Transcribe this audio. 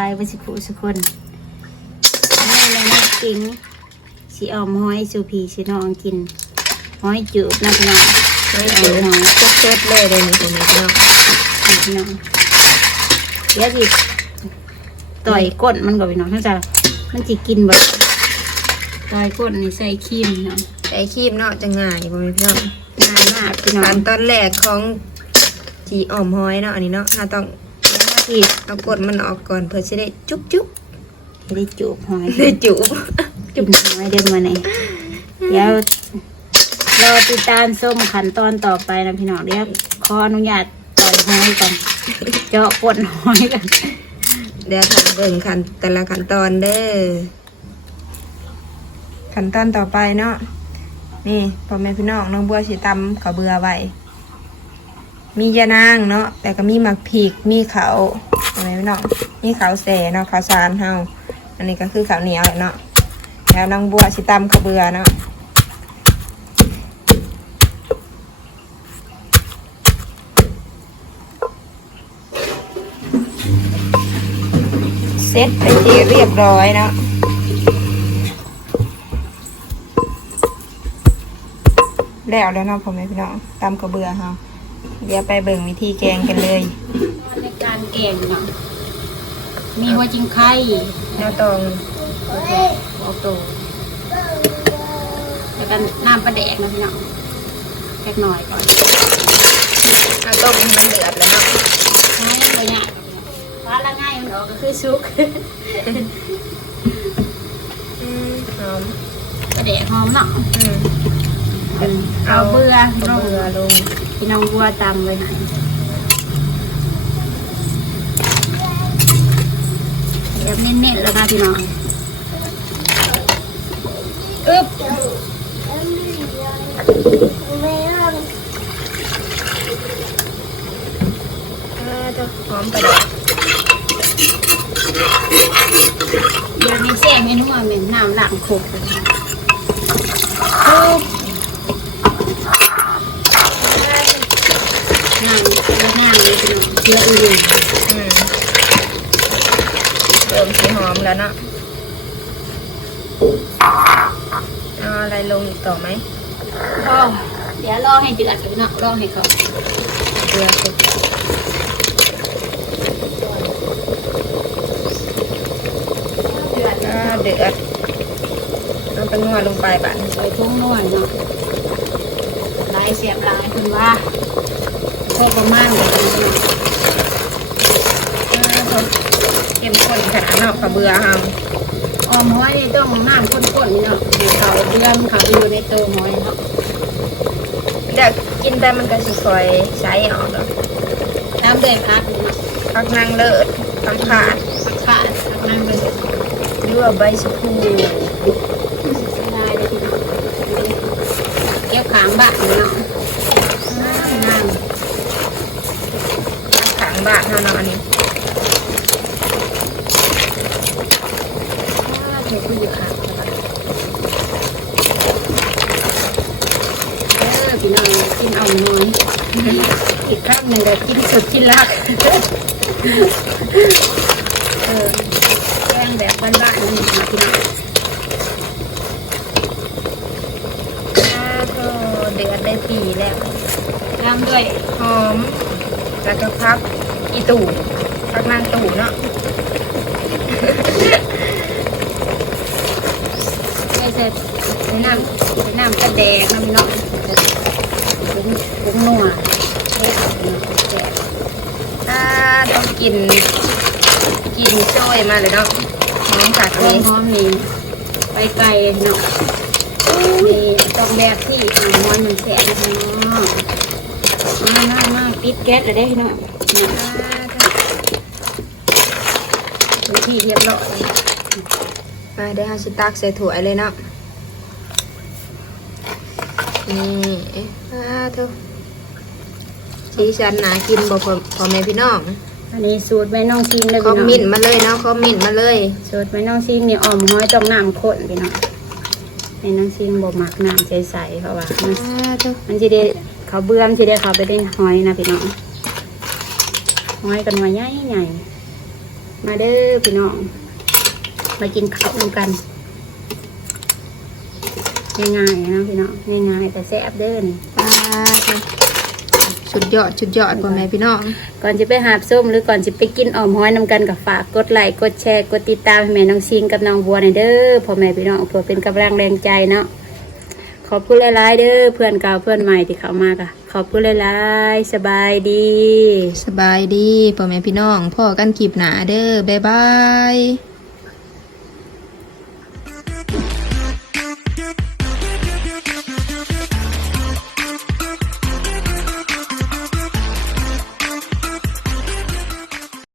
ายไปสิคุสุคนนี่เลยนะกิงสีออมห้อยสุพีสีน้องกินห้อยจืดนะพี่น้องไม่เอาเจอหน่อยสดๆเลยเลยนี่ผมพี่น้องพี่น้องเดี๋ยวสิต่อยก้นมันก่อนพี่น้องถ้าจะมันจะกินแบบต่อยก้นนี่ใส่ครีมพี่น้องใส่ครีมเนาะจะง่ายผมพี่น้องง่ายมากพี่น้อขั้งนตอนแรกของจีอ่อมหอยเนาะอันนี้เนาะเราต้อง ที่เอากดมันออกก่อนเพื่อจะได้จุ๊บจุ๊บได้จูบหอยได้จุ๊บจุบหอยเดินมาไหนเดี๋ยวรอติดตามส้มขั้นตอนต่อไปนะพี่น้องเดี๋ยวขออนุญาตต่อยหอยก่อนเจาะก้นหอยกันเดี๋ยวทำเบิ่งขั้นแต่ละขั้นตอนเด้อขั้นตอนต่อไปเนาะนี่พ่อแม่พี่น้องน้องบัวสิตำข้าวเบื่อไว้ มียานางเนาะแต่ก็มีหมักผิกมีเขาวพ่อแม่พี่น้องมีเขาแสเนาะขาวสารเฮาอันนี้ก็คือข้าวเหนียวเนาะแล้วน้องบัวสิตำข้าวเบือเนาะเซ็ตไปทีเรียบร้อยเนาะแล้วแล้วเนาะพ่อแม่พี่น้องตำกระเบือเฮา เดี๋ยวไปเบิ่งวิธีแกงกันเลยในการแกงเนาะมีหัวจิงไข่แนวตองโอโตแล้วก็น้ำปลาแดกนะพี่น้องแค่หน่อยก่อนเอาต้มให้มันเดือดแล้วเนาะง่ายเลยเนี่ยฟ้าละง่ายมันออกก็คือซุกอืมหอมปลาแดกหอมเนาะอืม เอาเบื่อเอาน้องเบื่อลงพี่น้องบัวตำเลยนะเดี๋ยวเน้นๆแล้วนะพี่น้องอึ๊บอ่าจะหอมไปเลยเดี๋ยวนี้แซ่เมนูว่าเหม็นน้ำหลังโคกเลยอึ๊บน้ำแล้วน้ำเลย พี่น้องเยอะเลยอืมเริ่มสีหอมแล้วเนาะเอาอะไรลงอีกต่อไหมก็เดี๋ยวรอให้เดือดกันเนาะรอให้เขาเกลือสุกเดือดอ่าเดือดเอาไปนวดลงไปบ้านใส่ทุ่งนวลเนาะลายเสียบลายคุณว่าพอประมาณเลยเนาะ เข้มข้ นขนาดเนาะกระเบือเฮาออมห้อยนี่ต้องน้ำข้นๆนี่เนาะให้เขาเดือมเขาอยู่ในตัวห้อยเนาะเดี๋ยวกินไปมันก็สิคอยใช้ออกเนาะน้ำเดือดพักนี่เนาะพักนางเลิศพักขาดพักขาดพักน้ำเดือดหรือว่าใบชะพูเสียดายเลยทีเนาะเก็บขางบ้านนี่เนาะน้ำ ขังบาทเท่านั้นอันนี้ เห็ดผู้หญิงค่ะพี่น้องกินเอาหน่อยอีกครั้งหนึ่งก็กินสดที่รักเออแกงแบบบ้านๆนี่นะพี่น้องก็เดือดได้ปีแล้วตามด้วยหอมแล้วก็พักอีตู่พักนางตู่เนาะ ไม่ใช่น้ำน้ำกระแดงน้ำพี่น้องผงผงนัวเฮ็ดแดงอ่าต้องกิน กินโจ้ยมาเลยเนาะหอมผักหอนี้มหอมนี่ไปไกลเนาะนี่ต้องแบบที่อ่ามันมันแสบเนาะมามามาปิดแก๊สเลยได้พี่น้องอ่าเป็นที่เรียบร้อย มาเดี๋ยวเราสิตักใส่ถ้วยเลยเนาะนี่อ่าเถอะสีสันหนากินบ่พอพอแม่พี่น้องอันนี้สูตรแม่น้องซิมเลยคอพี่มน้องเมินต์มาเลยเนาะคอมเมินต์มาเลย สูตรแม่น้องซิมนี่อ่อมห้อยต้องน้ำข้นพี่น้องแม่น้องซิมบ่มักน้ำใสๆเพราะว่ามันอ่าเถอะมันจะได้เขาเบื่อมนจะได้เขาไปได้หอยนะพี่น้องหอยกันหอยใหญ่ใหญ่มาเด้อพี่น้อง มากินข้าวนำกัน ง่ายๆนะพี่น้องง่ายๆแต่แซ่บเด้อนี่ปลาสุดยอดสุดยอดพ่อแม่พี่น้อง ก่อนจะไปหาบส้มหรือก่อนจะไปกินอ่อมห้อยนำกันกับฝากกดไลค์กดแชร์กดติดตามให้แม่น้องซิงกับน้องบัวหน่อยเด้อพ่อแม่พี่น้องเพื่อเป็นกำลังแรงใจเนาะขอบคุณหลายๆเด้อเพื่อนเก่าเพื่อนใหม่ที่เข้ามากะขอบคุณหลายๆสบายดี สบายดีพ่อแม่พี่น้องพ่อกันคลิปหนาเด้อบ๊ายบาย